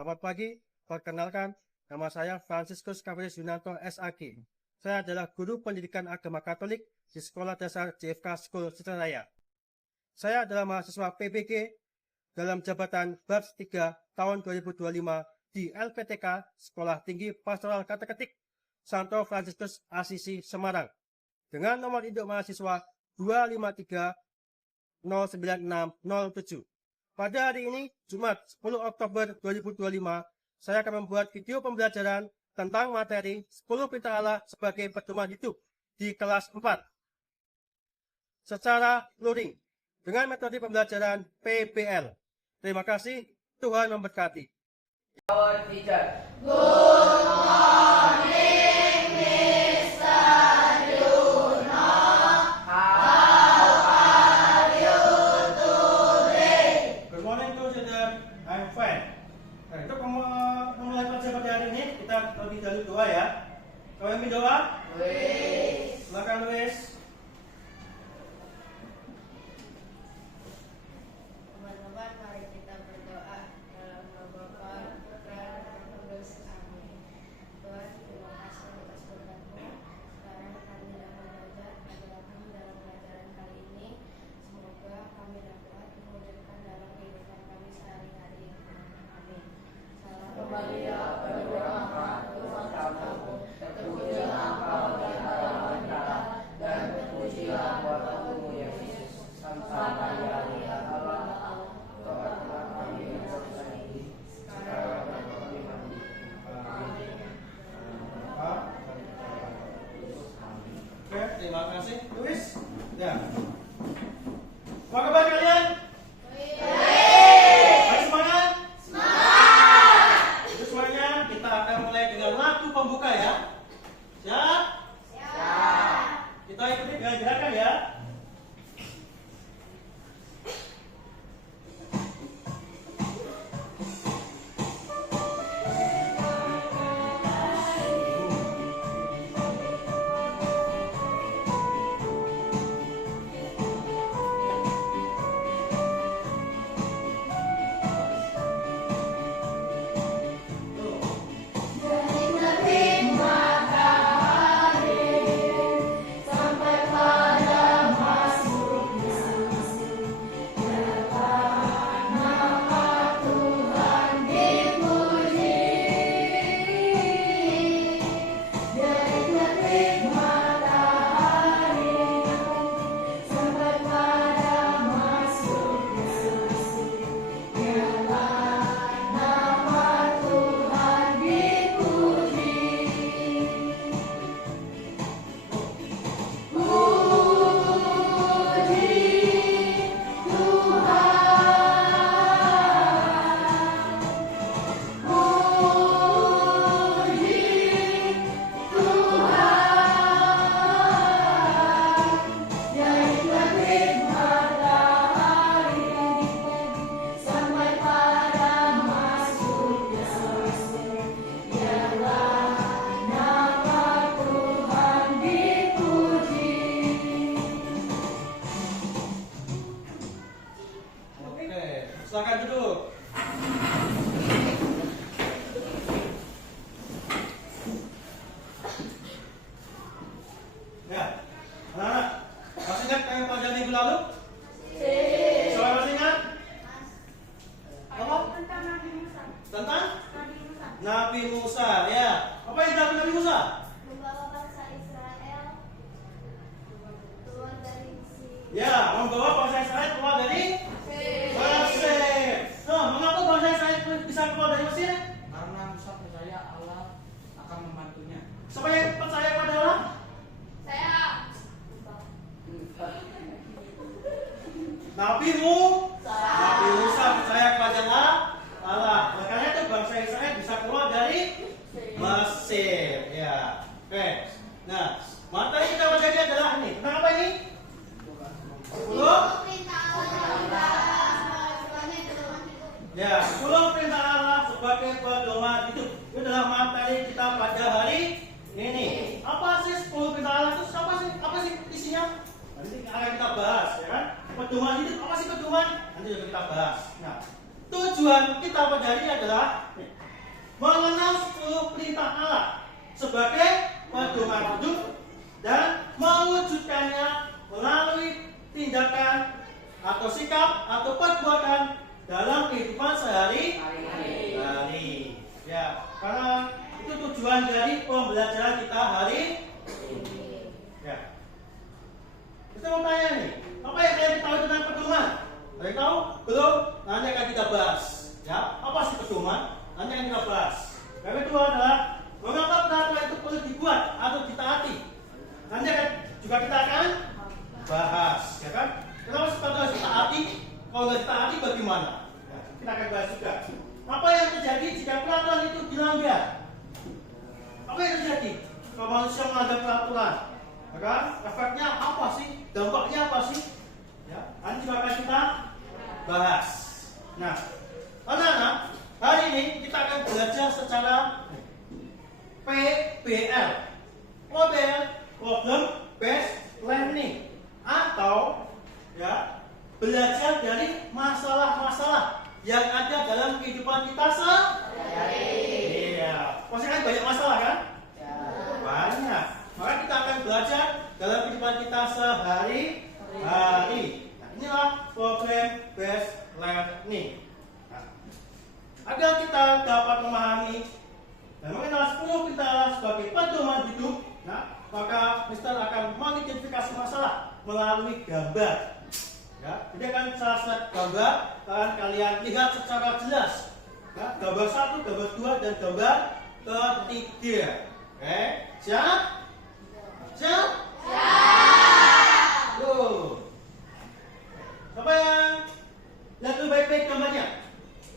Selamat pagi, perkenalkan, nama saya Franciscus Kaverius Yunanto SAG. Saya adalah guru pendidikan agama Katolik di Sekolah Dasar JFK School Citaraya. Saya adalah mahasiswa PBG dalam jabatan Bars 3 tahun 2025 di LPTK Sekolah Tinggi Pastoral Kata-Ketik Santo Franciscus Asisi Semarang dengan nomor induk mahasiswa 253-09607. Pada hari ini, Jumat 10 Oktober 2025, saya akan membuat video pembelajaran tentang materi 10 perintah Allah sebagai pedoman hidup di kelas 4 secara luring dengan metode pembelajaran PBL. Terima kasih, Tuhan memberkati. Our teacher. Good morning, Mr. Juno. How are you today? Good morning to children. I'm fine. Nah, untuk memulai pelajaran pada hari ini, kita terlebih dahulu doa ya. Kau yang doa? Please. Silakan Luis. Teman-teman, mari kita berdoa dalam nama Bapa, Putra, dan Roh Kudus. Amin. Tuhan, terima kasih atas berkat-Mu. Sekarang kami dapat belajar, ajar kami dalam pelajaran kali ini. Semoga kami dapat mewujudkan dalam kehidupan kami sehari-hari. Amin. Salam Maria, penuh rahmat, Tuhan bersamamu. Terpujilah Engkau di antara wanita, dan terpujilah buah tubuhmu Yesus. Santa Maria, Allah, doakanlah kami yang berdosa ini, sekarang dan di mati. Amin. Oke, terima kasih Luis. Ya. Apa kabar kalian? Baik semangat? Itu semuanya kita akan mulai dengan lagu pembuka ya. Siap? Siap. Kita ikuti dengan gerakan ya. Dari terbit matahari sampai pada masuknya nama Tuhan dipuji. Dari terbit matahari sampai pada masuknya nama Tuhan dipuji. Dari terbit matahari sampai pada masuknya nama Tuhan dipuji. Oke, silakan duduk. Ya, anak-anak, masih ingat kayak pelajaran minggu lalu? Siapa yang masih ingat? Apa? Tentang Nabi Musa. Tentang Nabi Musa Nabi Musa, ya. Apa yang dilakukan Nabi Musa? membawa bangsa Israel keluar dari Mesir. Ya, membawa bangsa Israel keluar dari Mesir. Nah, mengapa bangsa Israel bisa keluar dari Mesir? Karena Musa percaya Allah akan membantunya. Siapa yang percaya pada Allah? Saya Nabi Musa percaya kepada Allah. Makanya itu bangsa Israel bisa keluar dari Mesir. Ya, oke. Nah, materi kita pelajari adalah ini. Tentang apa ini? 10. perintah Allah yang dibahas sebagai pedoman hidup. Ya, 10 perintah Allah sebagai pedoman hidup. Itu adalah materi kita pada hari ini. Apa sih 10 perintah Allah itu? Apa sih isinya? Nanti akan kita bahas, ya kan? Pedoman hidup, apa sih pedoman? Nanti juga kita bahas. Nah, tujuan kita pada hari ini adalah mengenal 10 perintah Allah sebagai pedoman hidup dan mewujudkannya melalui tindakan atau sikap atau perbuatan dalam kehidupan sehari-hari. Ya, karena itu tujuan dari pembelajaran kita hari ini. Ya. Kita mau tanya nih, apa yang kalian tahu tentang pedoman? Kalian tahu? Belum? Nanti akan kita bahas. Ya, apa sih pedoman? Nanti akan kita bahas. Yang kedua adalah mengapa peraturan itu perlu dibuat atau ditaati. Nanti juga kita akan bahas, ya kan? Kenapa sepatu harus ditaati? Kalau nggak ditaati bagaimana? Ya, kita akan bahas juga. Apa yang terjadi jika peraturan itu dilanggar? Apa yang terjadi kalau manusia melanggar peraturan? Ya kan? Efeknya apa sih? Dampaknya apa sih? Ya, nanti juga akan kita bahas. Nah, anak-anak, hari ini kita akan belajar secara PBL, Problem Based Learning, atau ya belajar dari masalah-masalah yang ada dalam kehidupan kita sehari-hari. Iya, pasti kan banyak masalah kan? Ya. Banyak. Maka kita akan belajar dalam kehidupan kita sehari-hari. Nah, inilah problem based learning. Nah, agar kita dapat memahami dan mengenal 10 perintah sebagai pedoman hidup, nah, maka Mister akan mengidentifikasi masalah melalui gambar. Ya, jadi akan salah satu gambar akan kalian lihat secara jelas. Ya, gambar 1, gambar 2, dan gambar ketiga. Oke, siap? Siap? Siap. Tuh. Siapa yang lihat dulu baik-baik gambarnya?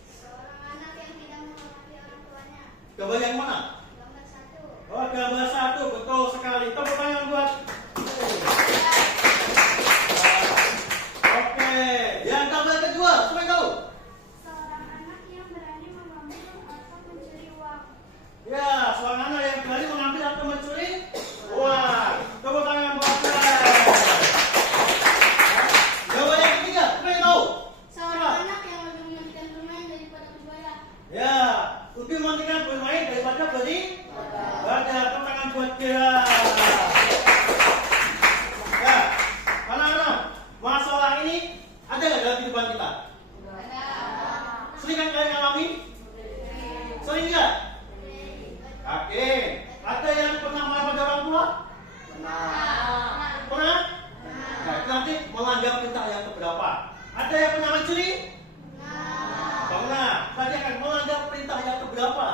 Seorang anak yang tidak menghormati orang tuanya. Gambar yang mana? Gambar 1. Oh, gambar 1, betul sekali. Tepuk tangan buat. Oke, yang gambar kedua, siapa yang tahu? Seorang anak yang berani mengambil atau mencuri uang. Ya, seorang anak yang berani mengambil atau mencuri uang. Tepuk tangan buat. Gambar yang ketiga, siapa yang tahu? Seorang anak yang lebih mementingkan bermain daripada beribadah. Ya, lebih mementingkan bermain daripada beribadah. Tepuk tangan buat dia. Ya, anak-anak, masalah ini ada nggak dalam kehidupan kita? Ada. Sering kan kalian alami? Sering nggak? Oke. Ada yang pernah marah pada orang tua? Pernah? Nah, itu nanti melanggar perintah yang keberapa? Ada yang pernah mencuri? Pernah. Tadi akan melanggar perintah yang keberapa?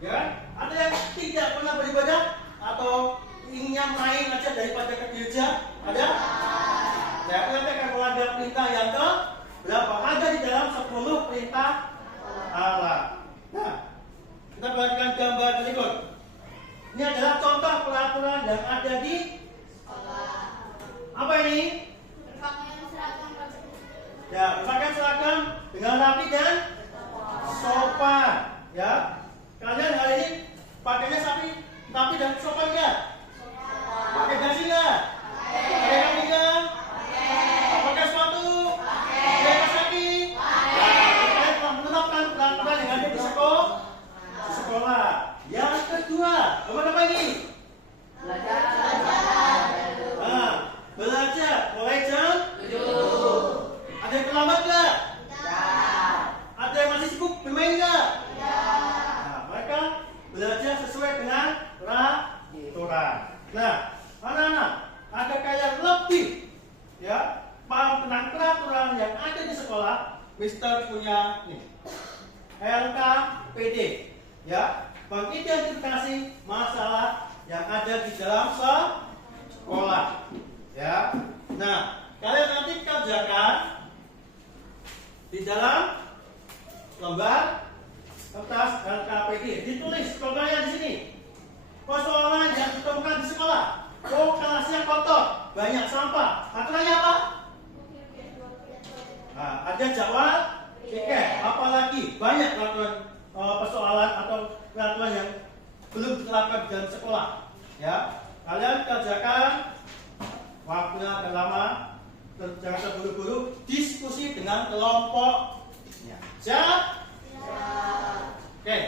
Ya kan? Ada yang tidak pernah beribadah atau inginnya main aja daripada ke gereja? Ada? Saya nanti akan melanggar perintah yang keberapa? Ada di dalam 10 perintah Allah. Nah, kita perhatikan gambar berikut. Ini adalah contoh peraturan yang ada di Sekolah. apa ini? Berpakaian seragam rapi. Ya, berpakaian seragam dengan rapi dan sopan. Ya, kalian hari ini pakainya rapi dan sopan nggak? Pakai dasi nggak? Pakai kaki nggak? Pakai sepatu? Pakai kaos kaki? Kalian telah menetapkan peraturan yang ada di sekolah. Yang kedua, apa ini? Belajar mulai jam 7. Ada yang terlambat nggak? Ada yang masih sibuk bermain nggak? Nah, mereka belajar sesuai dengan peraturan. Nah, anak-anak, ada kalian lebih ya paham tentang peraturan yang ada di sekolah, Mister punya nih LKPD, ya, mengidentifikasi masalah yang ada di dalam sekolah, ya. Nah, kalian nanti kerjakan di dalam lembar kertas LKPD, ditulis contohnya di sini. Persoalan yang ditemukan di sekolah. Oh, kelasnya kotor, banyak sampah. Aturannya apa? Nah, ada jadwal tiket. Apalagi banyak persoalan atau peraturan yang belum diterapkan di dalam sekolah. Ya, kalian kerjakan. Waktunya agak lama. Jangan terburu-buru. Diskusi dengan kelompok. Siap? Oke.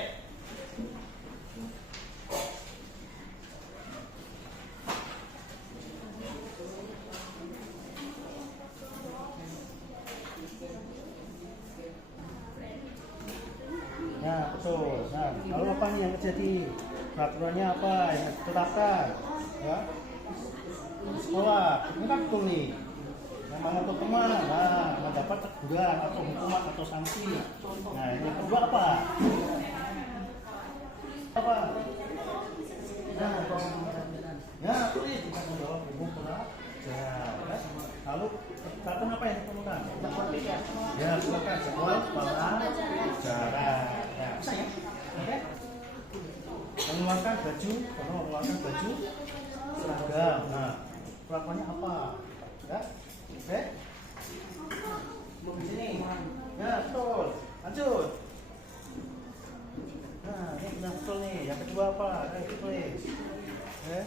terjadi? Peraturannya apa yang ditetapkan? Ya, sekolah ini kan betul nih. Memang untuk teman, mendapat teguran atau hukuman atau sanksi. Nah, ini yang kedua apa? Apa? Ya, tulis kita membawa umum pelajaran. Lalu peraturan apa yang ditemukan? Ya, silakan sekolah pelajaran. Ya, bisa ya? Oke. Mengeluarkan baju, seragam. Nah, perlakuannya apa? Ya, oke. Di sini. Ya, betul. Lanjut. Nah, ini benar betul nih. Yang kedua apa? Ayo tulis. Oke.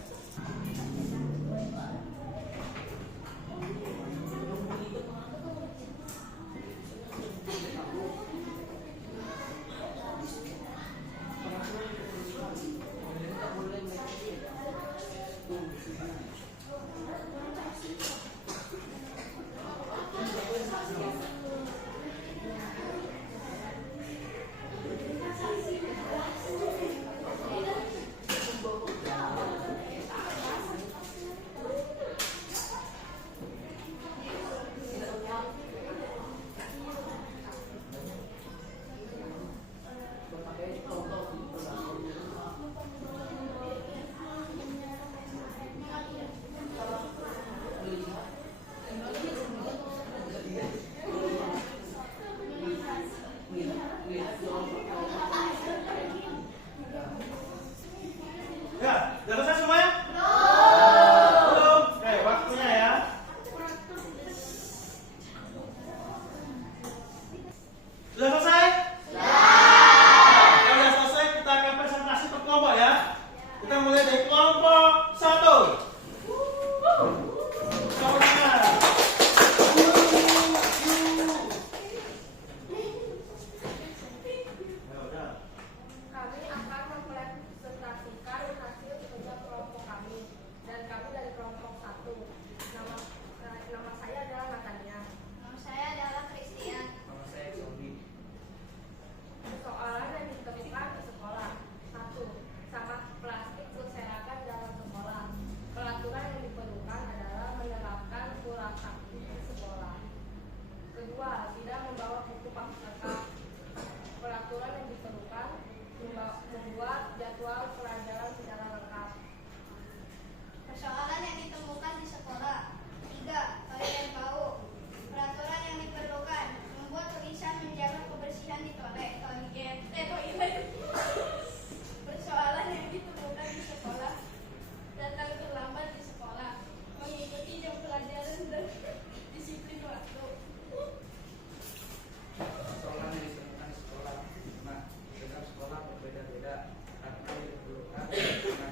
Ya, sudah selesai semuanya? Belum. Oke, waktunya ya. Sudah selesai? Kalau sudah selesai, kita akan presentasi per kelompok ya. Kita mulai dari kelompok 1. Kelompok tangan. Ya udah. Kami akan mempresentasikan hasil kerja kelompok kami, dan kami dari kelompok 1. Nama saya adalah Natania. Nama saya adalah Christian. Nama saya Zombie. Persoalan yang ditemukan di sekolah. 1. Sampah plastik berserakan dalam sekolah. Peraturan yang diperlukan adalah menerapkan kurang aktif di sekolah. Kedua, tidak membawa buku pustaka. Peraturan yang diperlukan membuat jadwal pelajaran secara lengkap. Persoalan yang ditemukan di sekolah. 3. Kalian tahu peraturan yang diperlukan membuat tulisan menjaga kebersihan di toilet. Persoalan yang ditemukan di sekolah. Datang terlambat di sekolah, mengikuti jam pelajaran dan disiplin waktu. Persoalan yang ditemukan di sekolah. Nah, setiap sekolah berbeda-beda karena yang diperlukan sesuai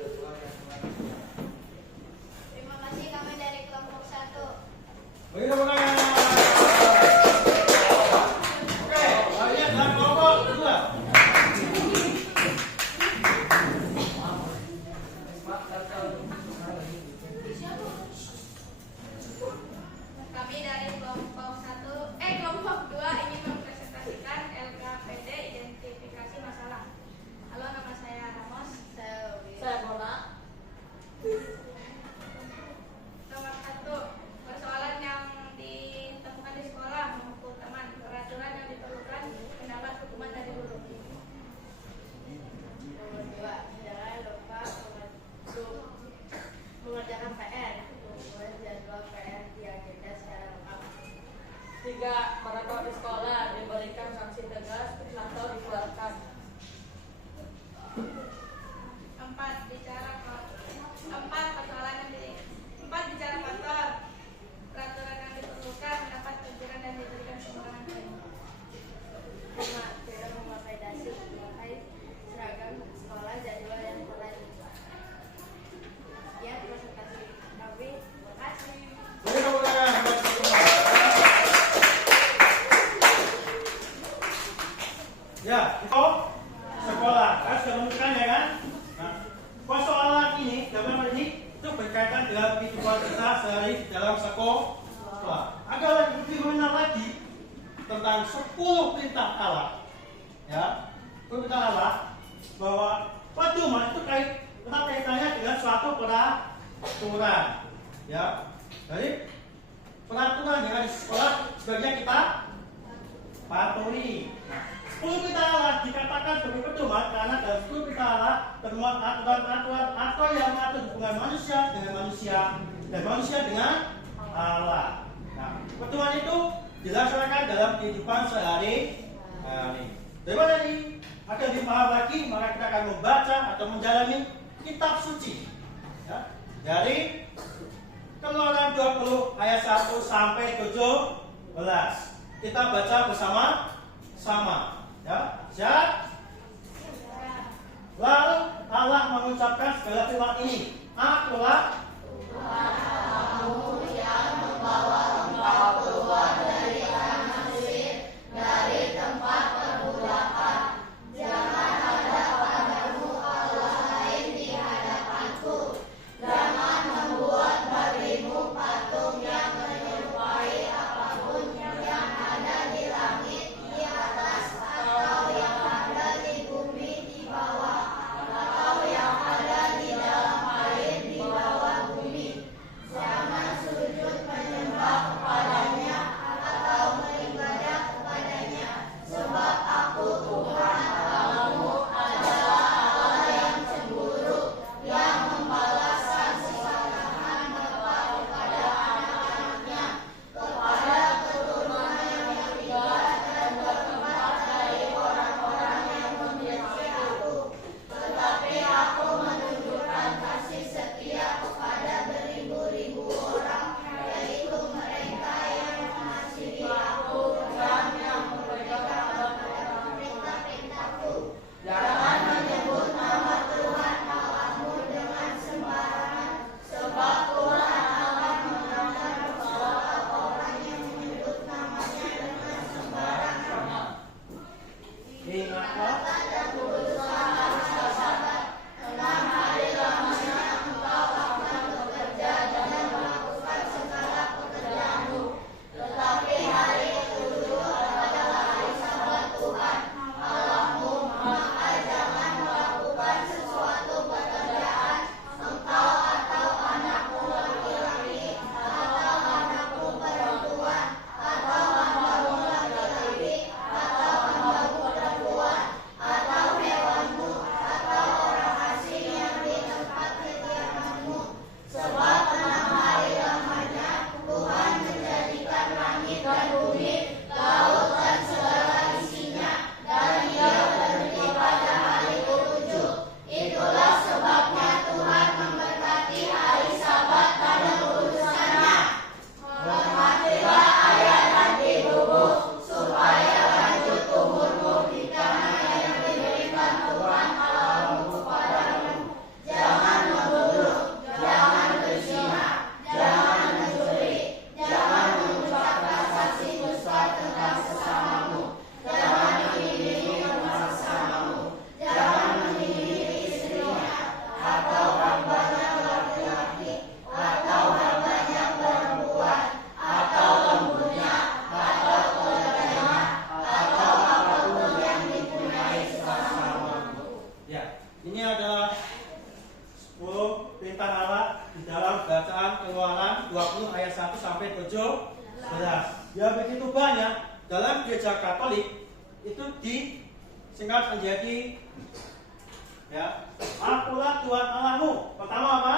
jadwal yang telah disediakan. Terima kasih, kami dari kelompok 1. Bagi tepuk tangan. Oke, kalian dalam kelompok 2. Kami dari kelompok 2 ingin mempresentasikan LKPD identifikasi masalah. Halo, nama saya Ramos. Saya Bona. Nomor 1. Persoalan yang ditemukan di sekolah memukul teman. Peraturan yang diperlukan mendapat hukuman dari guru. Nomor 2. Jangan lupa mengerjakan PR. Membuat jadwal PR di agenda secara lengkap. 3. Merokok di sekolah diberikan sanksi tegas atau dikeluarkan. 4. Bicara kotor. Peraturan yang diperlukan mendapat teguran dan diberikan pengurangan poin. 5. Tidak memakai dasi, memakai seragam sekolah jadwal yang telah dibuat. Sekian presentasi kami. Terima kasih. Bagi tepuk tangan. Ya, itu sekolah. Kan sudah menemukan ya kan? Nah, persoalan ini, dalam ini itu berkaitan dengan kehidupan kita sehari dalam sekolah. Agar lebih mengenal lagi tentang 10 perintah Allah. Ya, perintah Allah bahwa pedoman itu erat kaitannya dengan suatu peraturan. Ya, jadi peraturan yang ada di sekolah sebaiknya kita patuhi. Nah, 10 perintah Allah dikatakan sebagai pedoman karena dalam 10 perintah Allah termuat aturan-aturan atau yang mengatur hubungan manusia dengan manusia dan manusia dengan Allah. Nah, pedoman itu dilaksanakan dalam kehidupan sehari-hari. Daripada ini agar lebih paham lagi, maka kita akan membaca atau menjalani kitab suci. Ya, dari Keluaran 20 ayat 1 sampai 17. Kita baca bersama-sama. Ya, siap? Lalu Allah mengucapkan segala firman ini. Akulah Tuhan Allahmu yang membawa engkau keluar dari tanah Mesir, dari tempat perbudakan. Jangan ada padamu Allah lain di hadapanku. Jangan membuat bagimu patung yang menyerupai apapun yang ada di langit di atas, atau yang ada di bumi di bawah, atau yang ada di dalam air di bawah bumi. Jangan sujud menyembah kepadanya atau beribadah kepadanya, sebab aku Tuhan Allahmu adalah Allah yang cemburu, yang membalaskan kesalahan bapa kepada anak-anaknya, kepada keturunan yang ketiga dan keempat dari orang-orang yang membenci aku. Tetapi aku menunjukkan kasih setia kepada beribu-ribu orang, yaitu mereka yang mengasihi aku dan yang berpegang pada perintah-perintahku. Jangan menyebut nama Tuhan Allahmu dengan sembarangan, sebab Tuhan Allah menentang segala orang yang menyebut namanya dengan sembarangan. ingatlah Dan kuduskan hari Sabat, 6 hari lamanya engkau akan bekerja dan melakukan segala pekerjaanmu. Tetapi hari ke-7 adalah hari Sabat Tuhan Allahmu, maka jangan melakukan sesuatu pekerjaan, engkau atau anakmu laki-laki, atau anakmu perempuan, atau hambamu laki-laki, atau hambamu perempuan, atau hewanmu, atau orang asing yang di tempat kediamanmu. Sebab 6 hari lamanya Tuhan menjadikan langit dan bumi, laut dan segala isinya, dan Ia berhenti pada hari ke-7. Itulah sebabnya Tuhan memberkati hari Sabat dan menguduskannya. Hormatilah ayah dan ibumu, supaya lanjut umurmu di tanah yang diberikan Tuhan Allahmu kepadamu. Jangan membunuh, jangan berzina, jangan mencuri, jangan mengucapkan saksi dusta tentang sesamamu, jangan mengingini rumah sesamamu, jangan mengingini istrinya, atau hambanya laki-laki, atau hambanya perempuan, atau lembunya, atau keledainya, atau apapun yang dipunyai sesamamu. ya, ini adalah 10 perintah Allah di dalam bacaan Keluaran 20 ayat 1 sampai 17. Ya, begitu banyak dalam gereja Katolik itu disingkat menjadi ya, Akulah Tuhan Allahmu. Pertama apa?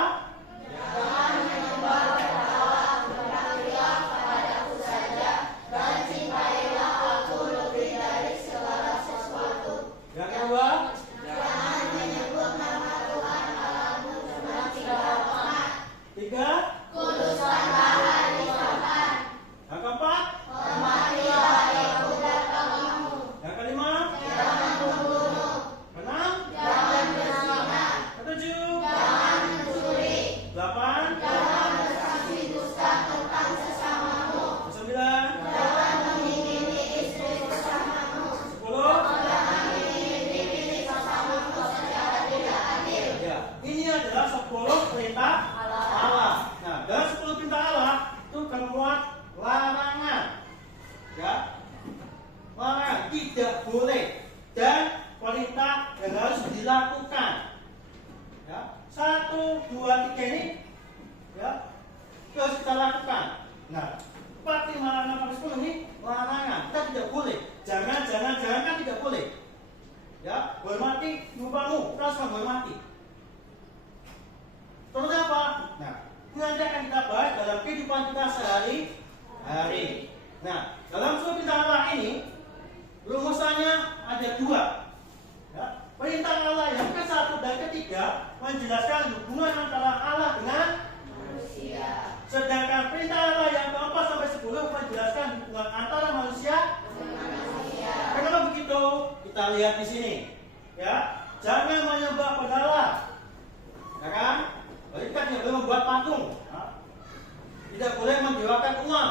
Jangan menyembah berhala, berbaktilah kepadaku saja, dan cintailah aku lebih dari segala sesuatu. Yang kedua, Jangan menyebut nama Tuhan Allahmu dengan sembarangan. tiga, Kuduskanlah hari Sabat. yang keempat, Hormatilah hari Budak Allahmu. yang kelima, Jangan membunuh. keenam, 1, 2, 3 ini ya terus kita lakukan. Nah, 4, 5, 6, 10 ini larangan. Kita tidak boleh. Jangan kan tidak boleh. Ya, hormati lupamu, kita harus menghormati. Terus apa? Nah, nanti akan kita bahas dalam kehidupan kita sehari-hari. Nah, dalam surat perintah Allah ini rumusannya ada 2. Ya, perintah Allah yang ke-1 dan ke-3 menjelaskan hubungan antara Allah dengan manusia. sedangkan perintah Allah yang ke-4 sampai 10 menjelaskan hubungan antara manusia Dengan manusia. Kenapa begitu? Kita lihat di sini. Ya, jangan menyembah berhala. Ya kan? Berarti kita tidak boleh membuat patung. Ya. Tidak boleh mendewakan uang.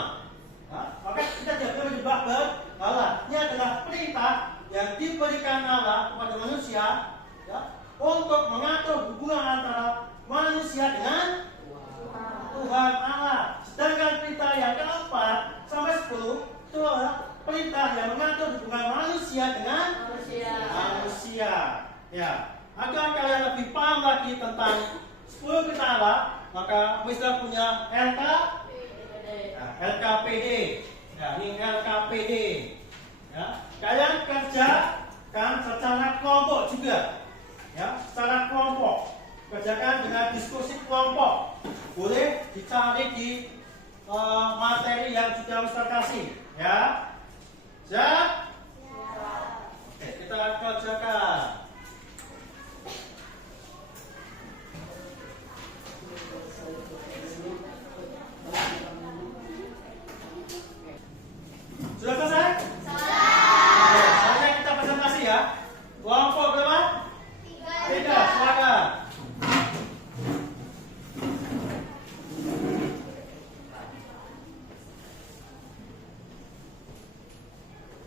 Ya. Maka kita tidak boleh menyembah berhala. Ini adalah perintah yang diberikan Allah kepada manusia, ya, untuk mengatur hubungan antara manusia dengan Tuhan Allah. Sedangkan perintah yang ke-4 sampai 10 itu adalah perintah yang mengatur hubungan manusia dengan manusia. Ya, agar kalian lebih paham lagi tentang 10 perintah Allah, maka Mister punya LKPD. Ya, ini LKPD. Ya, kalian kerjakan secara kelompok juga. Ya, secara kelompok. Kerjakan dengan diskusi kelompok. Boleh dicari di materi yang sudah Mister kasih. Ya. Siap? Oke, kita kerjakan. Sudah selesai? Saatnya kita presentasi ya. Kelompok berapa? 3, silakan.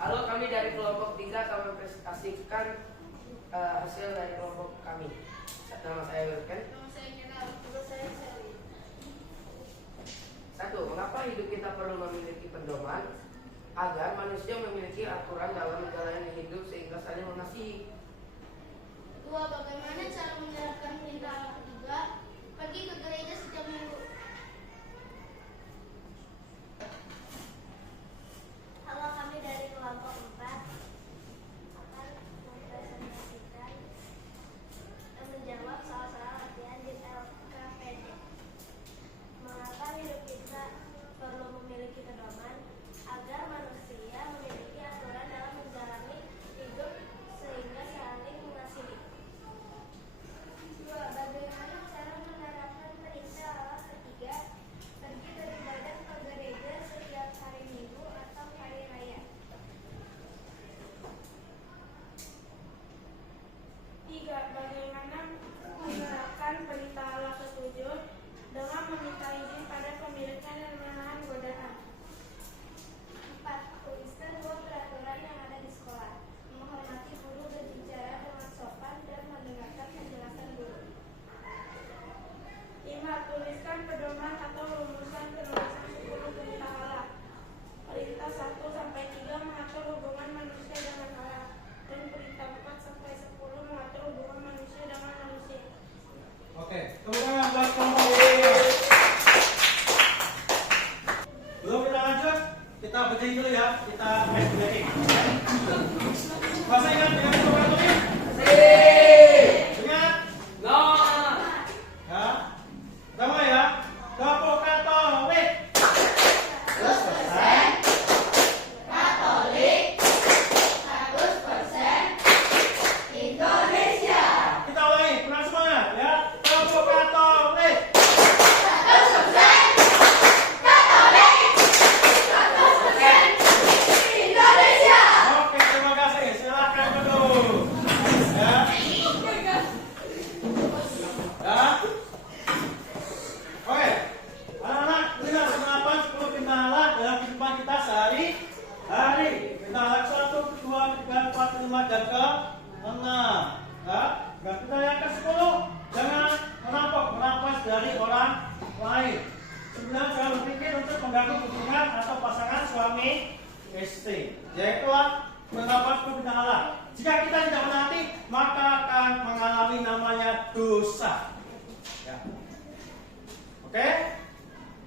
Halo, kami dari kelompok 3 kami presentasikan hasil dari kelompok kami. Nama saya Wilken. Nama saya Sally. 1. Mengapa hidup kita perlu memiliki pedoman agar manusia memiliki aturan dalam menjalani hidup sehingga saling mengasihi? 2. Bagaimana cara menerapkan perintah Allah ketiga? Pergi ke gereja setiap minggu. Halo, kami dari kelompok 4 akan mempresentasikan dan menjawab soal-soal latihan di LKPD. Mengapa hidup kita perlu memiliki pedoman agar manusia memiliki aturan dalam menjalani hidup sehingga saling mengasihi? 2. Bagaimana cara menerapkan perintah Allah ketiga? Pergi beribadah ke gereja setiap hari Minggu atau hari raya. 3. Bagaimana menerapkan perintah Allah ketujuh dengan meminta izin pada pemiliknya dan menahan godaan? 4. Tuliskan 2 peraturan yang ada di sekolah. Menghormati guru, berbicara dengan sopan, dan mendengarkan penjelasan guru. 5. Tuliskan pedoman atau rumusan penulisan 10 perintah Allah. Perintah 1 sampai 3 mengatur hubungan manusia dengan Allah, dan perintah 4 sampai 10 mengatur hubungan manusia dengan manusia. Oke, tepuk tangan buat kelompok ini. Belum kita lanjut, kita berdiri dulu ya. Kita ice breaking. Masih ingat dengan program ini? Ingat? Ya. Pertama ya. Kelompok Katolik. Terus selesai. Kita ulangi, pernah semangat ya. Kelompok Katolik. Oke, terima kasih. Silakan duduk. Ya. Ya. Oke. Anak-anak, lihat penerapan 10 perintah Allah dalam kehidupan kita sehari-hari. Perintah Allah 1, 2, 3, 4, 5 dan ke-6. Ya. Dan perintah yang ke-10, jangan merampas dari orang lain. 9, jangan berpikir untuk mengganggu hubungan atau pasangan suami istri. Yaitulah penerapan 10 perintah Allah. Jika kita tidak menaati, maka akan mengalami namanya dosa. Oke?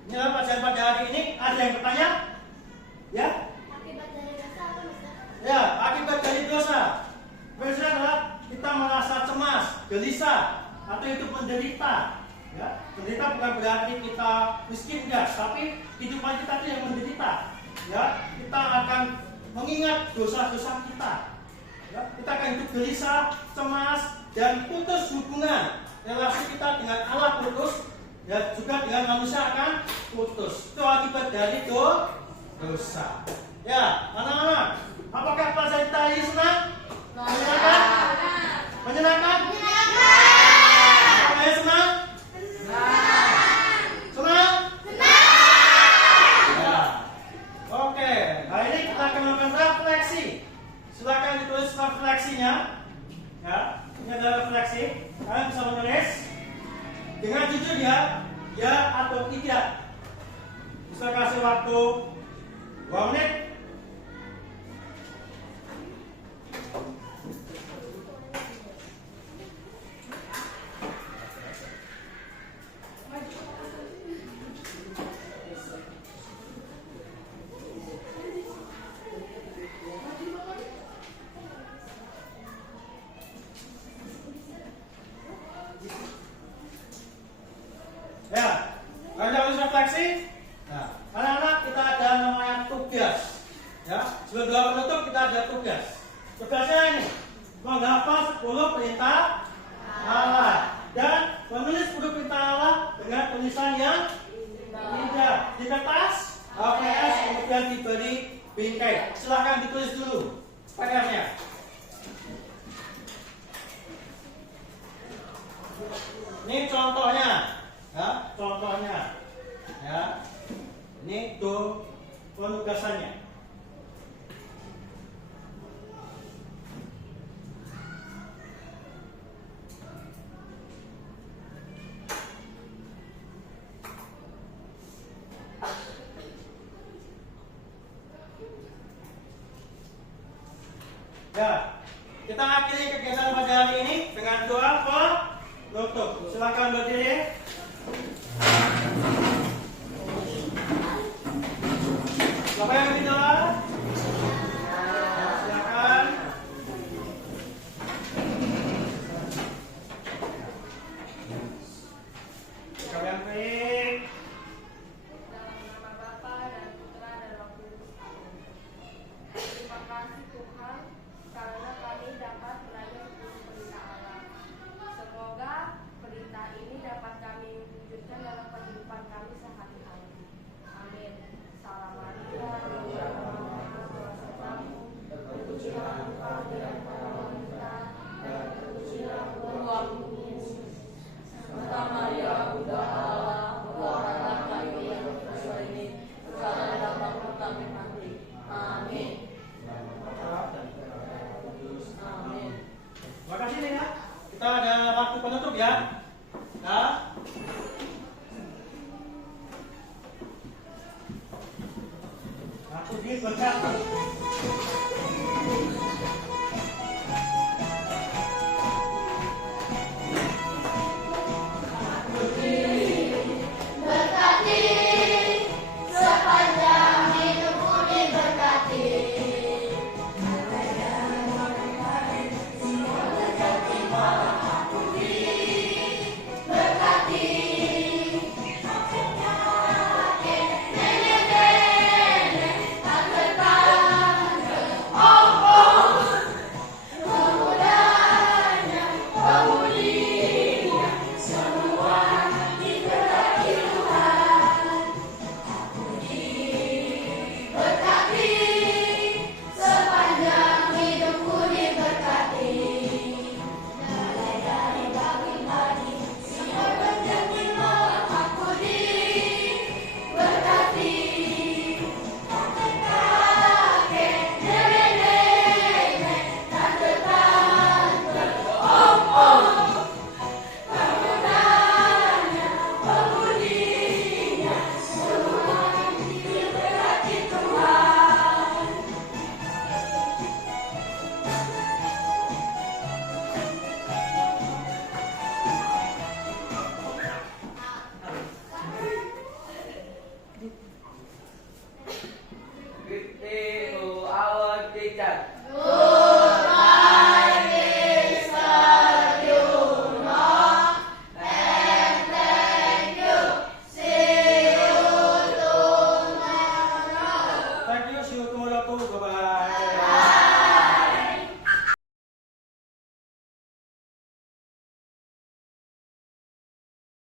Ini dalam pelajaran pada hari ini ada yang bertanya? Ya? Akibat dari dosa apa, Ustaz? Ya, akibat dari dosa. Biasanya adalah kita merasa cemas, gelisah, atau itu menderita. Ya, menderita bukan berarti kita miskin, enggak, tapi kehidupan kita itu yang menderita. Ya, kita akan mengingat dosa-dosa kita. Ya, kita akan hidup gelisah, cemas, dan putus hubungan. Relasi kita dengan Allah putus, ya juga dengan manusia akan putus. Itu akibat dari dosa. Ya, anak-anak, apakah pelajaran kita ini senang? Menyenangkan? Menyenangkan? Apakah senang? Senang? Ya. Oke, hari ini kita akan melakukan refleksi. Silakan ditulis refleksinya. Ya, ini adalah refleksi. Kalian bisa menulis dengan jujur ya atau tidak. Bisa kasih waktu 2 menit. Ya, ada harus refleksi. Nah, anak-anak kita ada namanya tugas. Ya, sebelum doa penutup kita ada tugas. Tugasnya ini menghafal 10 perintah Allah dan menulis 10 perintah Allah dengan tulisan yang indah di kertas HVS kemudian diberi bingkai. Silahkan ditulis dulu PR-nya. Ini contohnya. Ya, contohnya, ya, ini tuh penugasannya. Ya, kita akhiri kegiatan pada hari ini dengan doa penutup. Silakan berdiri. Siapa yang lebih doa? Silakan. Siapa yang baik? Dalam nama Bapa dan Putra dan Roh Kudus. Amin. Terima kasih Tuhan karena kami dapat belajar 10 perintah Allah. Semoga perintah ini dapat kami wujudkan dalam kehidupan kami sehari-hari. Amin. Salam Maria, terpujilah Engkau di antara wanita dan terpujilah buahmu Yesus. Santa Maria, Bunda Allah, doakanlah kami yang berdosa ini sekarang dan waktu kami mati. Amin. Amin. Terima kasih nih ya. Kita ada waktu penutup ya. Nah. Aku di berkata. Berkati sepanjang hidupku diberkati. Berkati nenek-nenek tak berkati. wabarakatuh. Bye-bye.